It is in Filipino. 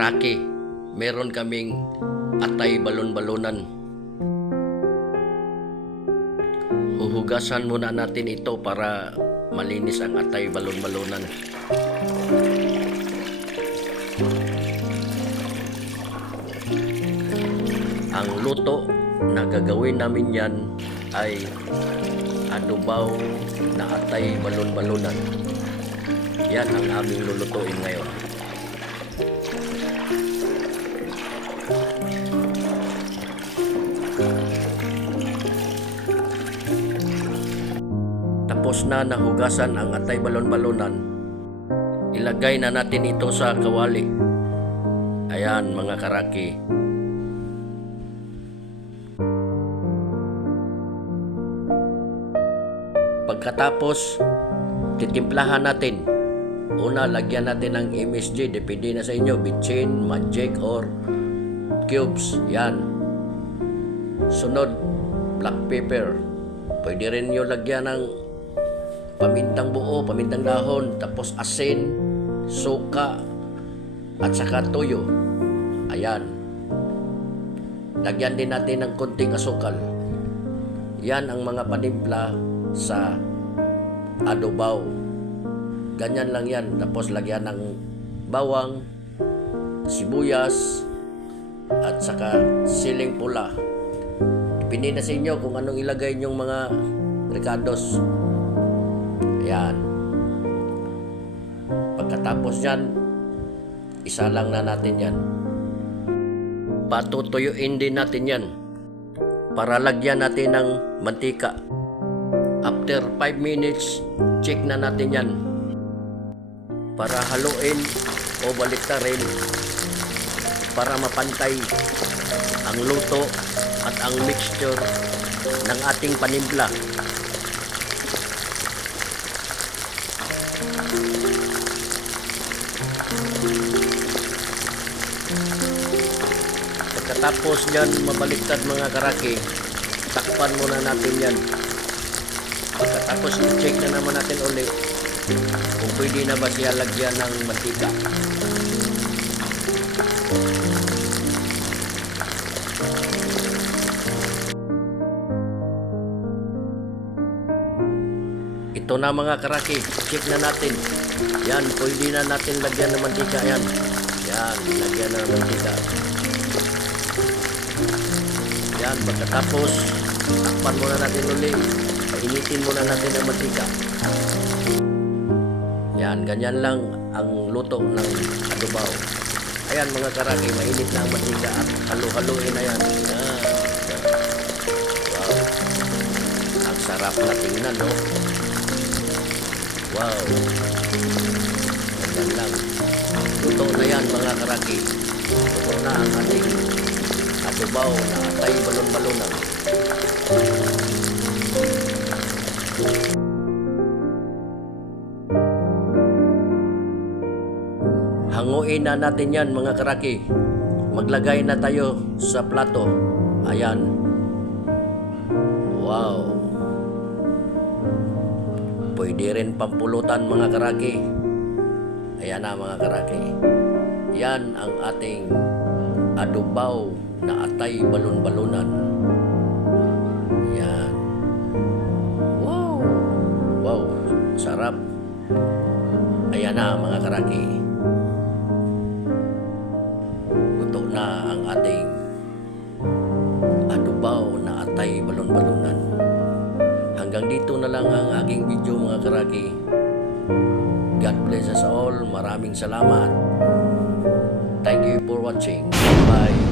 karaki, meron kaming atay balon-balonan. Huhugasan muna natin ito para malinis ang atay balon-balonan. Ang luto na gagawin namin yan ay adobaw na atay balon-balonan. Yan ang aming lulutuin ngayon. Tapos na nahugasan ang atay balon-balonan, ilagay na natin ito sa kawali. Ayan mga karaki. Pagkatapos, titimplahan natin. Una, lagyan natin ng MSG. Depende na sa inyo. Bitchin, magic, or cubes. Yan. Sunod, black pepper. Pwede rin nyo lagyan ng pamintang buo, pamintang dahon. Tapos asin, suka, at saka toyo. Ayan. Lagyan din natin ng konting asukal. Yan ang mga panimpla sa adobaw. Ganyan lang yan. Tapos lagyan ng bawang, sibuyas, at saka siling pula. Depende na sa inyo kung anong ilagay nyong mga ricados. Ayan. Pagkatapos yan, isa lang na natin yan. Patutuyuin din natin yan para lagyan natin ng mantika. After 5 minutes, check na natin yan para haluin o baliktarin para mapantay ang luto at ang mixture ng ating panimpla. Pagkatapos yan mabaliktad mga karaki, takpan muna natin yan. Pagkatapos i-check na naman natin ulit kung pwede na ba siya lagyan ng mantika. Ito na mga karaki, check na natin. Yan, pwede na natin lagyan ng mantika yan. Yan, lagyan ng mantika. Yan, pagkatapos takpan muna natin ulit. Painitin muna natin ang mantika. Yan, ganyan lang ang luto ng adobaw. Ayan mga karaki, mainit na ang mantika at halu-haluin na yan. Yan. Wow. Ang sarap na tingnan, no? Wow. Ganyan lang. Luto na yan mga karaki. Luto na ang ating adobaw na atay balon-balonan. Hanguin na natin yan mga karaki. Maglagay na tayo sa plato. Ayan. Wow. Pwede rin pampulutan mga karaki. Ayan na mga karaki. Yan ang ating adobaw na atay balon-balonan. Yan. Wow. Wow. Sarap. Ayan na mga karaki. Luto na ang ating adobaw na atay balon-balonan. Hanggang dito na lang ang aking video mga karaki. God bless us all. Maraming salamat. Thank you for watching. Bye.